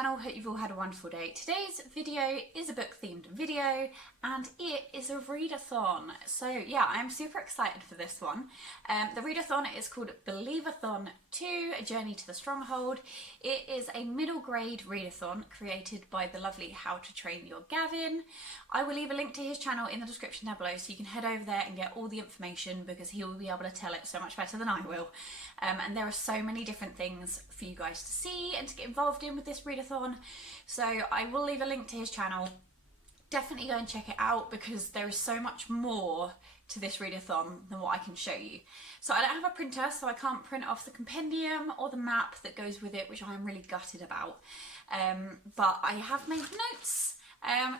channel. Hope you've all had a wonderful day. Today's video is a book themed video and it is a readathon. So yeah, I'm super excited for this one. The readathon is called Believeathon 2, A Journey to the Stronghold. It is a middle grade readathon created by the lovely How to Train Your Gavin. I will leave a link to his channel in the description down below so you can head over there and get all the information because he will be able to tell it so much better than I will. And there are so many different things for you guys to see and to get involved in with this readathon. So I will leave a link to his channel. Definitely go and check it out because there is so much more to this readathon than what I can show you. So I don't have a printer, so I can't print off the compendium or the map that goes with it, which I'm really gutted about. But I have made notes.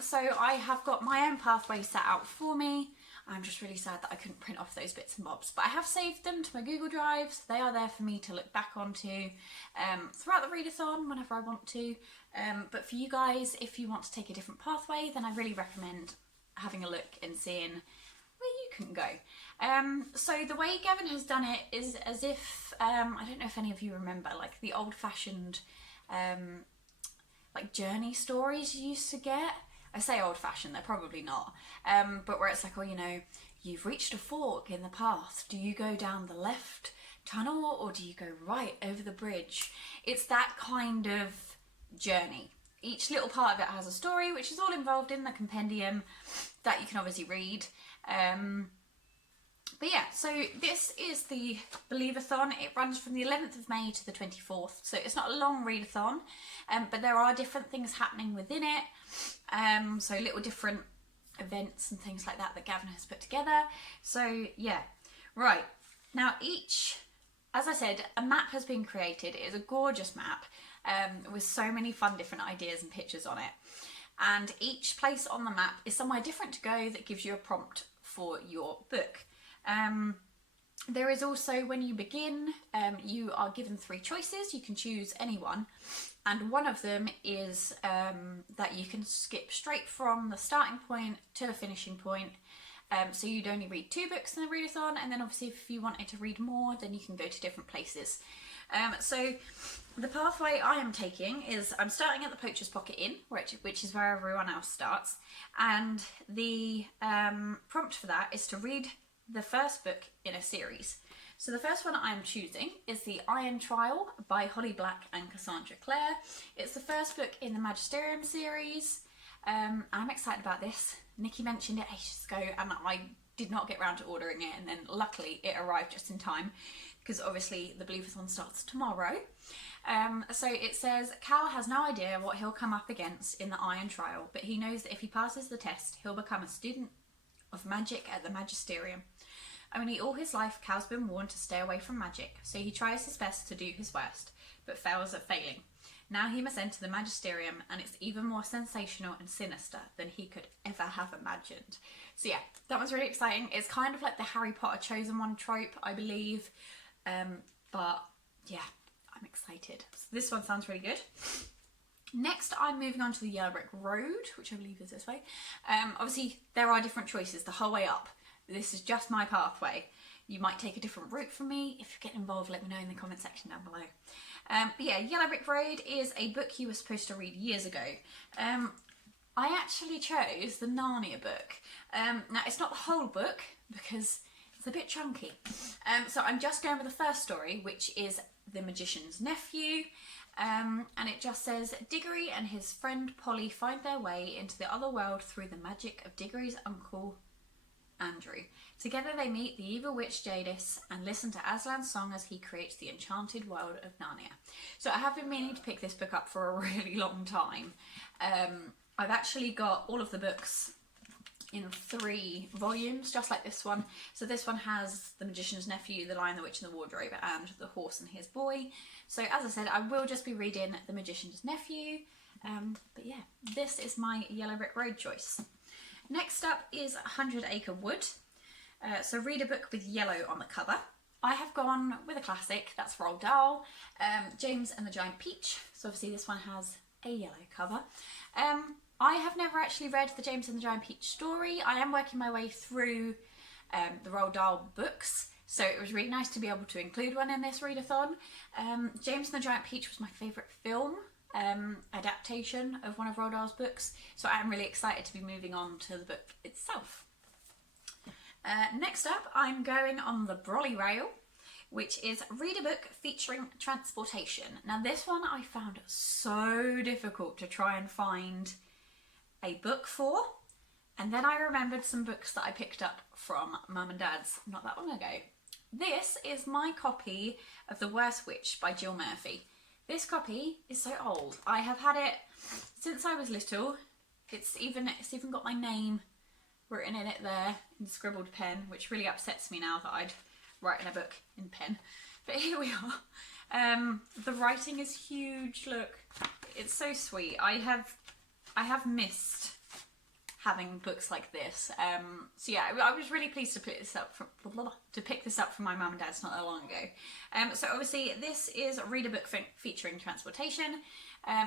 So I have got my own pathway set out for me. I'm just really sad that I couldn't print off those bits and bobs, but I have saved them to my Google Drive, so they are there for me to look back onto throughout the readathon whenever I want to. But for you guys, if you want to take a different pathway, then I really recommend having a look and seeing where you can go. So the way Gavin has done it is as if, I don't know if any of you remember, like the old-fashioned like journey stories you used to get. I say old-fashioned, they're probably not, but where it's like, oh, you know, you've reached a fork in the path. Do you go down the left tunnel or do you go right over the bridge? It's that kind of journey. Each little part of it has a story, which is all involved in the compendium that you can obviously read. But yeah, so this is the Believeathon. It runs from the 11th of May to the 24th, so it's not a long readathon, but there are different things happening within it. So little different events and things like that that Gavin has put together. So yeah, right. Now as I said, a map has been created. It is a gorgeous map with so many fun different ideas and pictures on it. And each place on the map is somewhere different to go that gives you a prompt for your book. There is also, when you begin, you are given 3 choices. You can choose any one. And one of them is that you can skip straight from the starting point to the finishing point. So you'd only read 2 books in the readathon, and then obviously if you wanted to read more, then you can go to different places. So the pathway I am taking is I'm starting at the Poacher's Pocket Inn, which is where everyone else starts. And the prompt for that is to read the first book in a series. So the first one I'm choosing is The Iron Trial by Holly Black and Cassandra Clare. It's the first book in the Magisterium series. I'm excited about this. Nicke mentioned it ages ago and I did not get around to ordering it, and then luckily it arrived just in time because obviously the Believeathon starts tomorrow. So it says, Cal has no idea what he'll come up against in the Iron Trial, but he knows that if he passes the test, he'll become a student of magic at the Magisterium. Only all his life, Cal's been warned to stay away from magic, so he tries his best to do his worst, but fails at failing. Now he must enter the Magisterium, and it's even more sensational and sinister than he could ever have imagined. So yeah, that was really exciting. It's kind of like the Harry Potter Chosen One trope, I believe. But yeah, I'm excited. So this one sounds really good. Next, I'm moving on to the Yellow Brick Road, which I believe is this way. Obviously, there are different choices the whole way up. This is just my pathway. You might take a different route from me. If you get involved, let me know in the comment section down below. But yeah, Yellow Brick Road is a book you were supposed to read years ago. I actually chose the Narnia book. Now, it's not the whole book because it's a bit chunky. So I'm just going with the first story, which is The Magician's Nephew. And it just says, Diggory and his friend Polly find their way into the other world through the magic of Diggory's uncle Andrew. Together they meet the evil witch Jadis and listen to Aslan's song as he creates the enchanted world of Narnia. So I have been meaning to pick this book up for a really long time. I've actually got all of the books in 3 volumes, just like this one. So this one has The Magician's Nephew, The Lion, the Witch and the Wardrobe, and The Horse and His Boy. So as I said, I will just be reading The Magician's Nephew. But yeah, this is my Yellow Brick Road choice. Next up is 100 Acre Wood. So read a book with yellow on the cover. I have gone with a classic, that's Roald Dahl, James and the Giant Peach. So obviously this one has a yellow cover. I have never actually read the James and the Giant Peach story. I am working my way through the Roald Dahl books, so it was really nice to be able to include one in this readathon. James and the Giant Peach was my favourite film adaptation of one of Roald Dahl's books, so I'm really excited to be moving on to the book itself. Next up, I'm going on the brolly rail, which is read a book featuring transportation. Now this one I found so difficult to try and find a book for, and then I remembered some books that I picked up from Mum and Dad's not that long ago. This is my copy of The Worst Witch by Jill Murphy. This copy is so old. I have had it since I was little. It's even got my name written in it there in scribbled pen, which really upsets me now that I'd write in a book in pen. But here we are. The writing is huge. Look, it's so sweet. I have missed having books like this. So yeah, I was really pleased to pick this up from my mum and dad's not that long ago. So obviously this is read a book featuring transportation.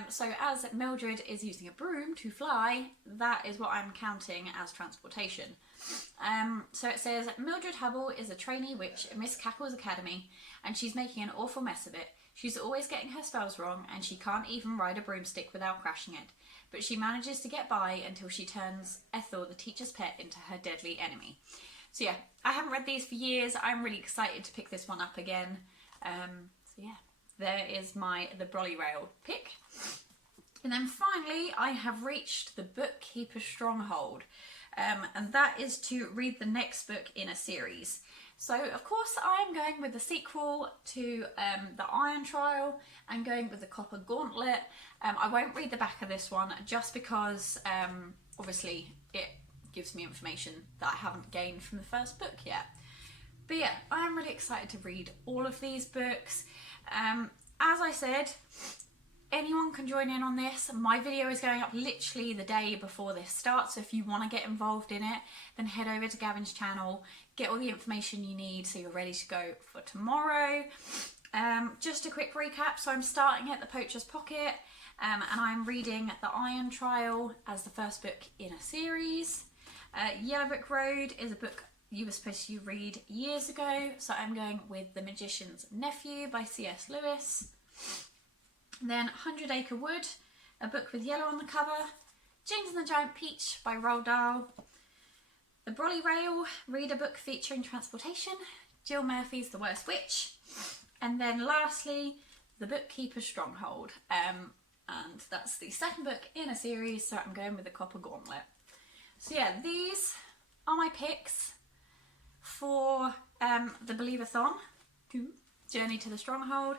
So as Mildred is using a broom to fly, that is what I'm counting as transportation. So it says, Mildred Hubble is a trainee witch at Miss Cackle's Academy, and she's making an awful mess of it. She's always getting her spells wrong, and she can't even ride a broomstick without crashing it. But she manages to get by until she turns Ethel, the teacher's pet, into her deadly enemy. So yeah, I haven't read these for years. I'm really excited to pick this one up again. So yeah, there is the brolly rail pick. And then finally, I have reached the Bookkeeper Stronghold. And that is to read the next book in a series. So of course I'm going with the sequel to the Iron Trial. I'm going with the Copper Gauntlet. I won't read the back of this one just because obviously it gives me information that I haven't gained from the first book yet. But yeah, I'm really excited to read all of these books. As I said, anyone can join in on this. My video is going up literally the day before this starts, so if you want to get involved in it, then head over to Gavin's channel, get all the information you need so you're ready to go for tomorrow. Just a quick recap, so I'm starting at The Poacher's Pocket, and I'm reading The Iron Trial as the first book in a series. Yellow Brick Road is a book you were supposed to read years ago, so I'm going with The Magician's Nephew by C.S. Lewis. Then 100 Acre Wood, a book with yellow on the cover. James and the Giant Peach by Roald Dahl. The Brolly Rail, read a book featuring transportation. Jill Murphy's The Worst Witch. And then lastly, The Bookkeeper Stronghold. And that's the second book in a series, so I'm going with the Copper Gauntlet. So yeah, these are my picks for the Believeathon. Journey to the Stronghold.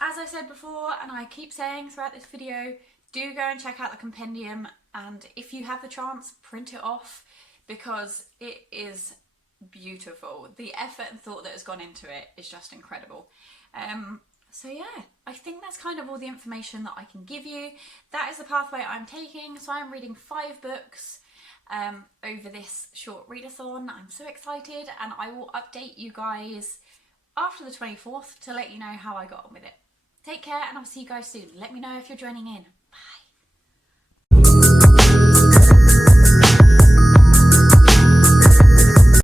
As I said before, and I keep saying throughout this video, do go and check out the compendium, and if you have the chance, print it off, because it is beautiful. The effort and thought that has gone into it is just incredible. So yeah, I think that's kind of all the information that I can give you. That is the pathway I'm taking. So I'm reading 5 books over this short readathon. I'm so excited, and I will update you guys after the 24th to let you know how I got on with it. Take care, and I'll see you guys soon. Let me know if you're joining in. Bye.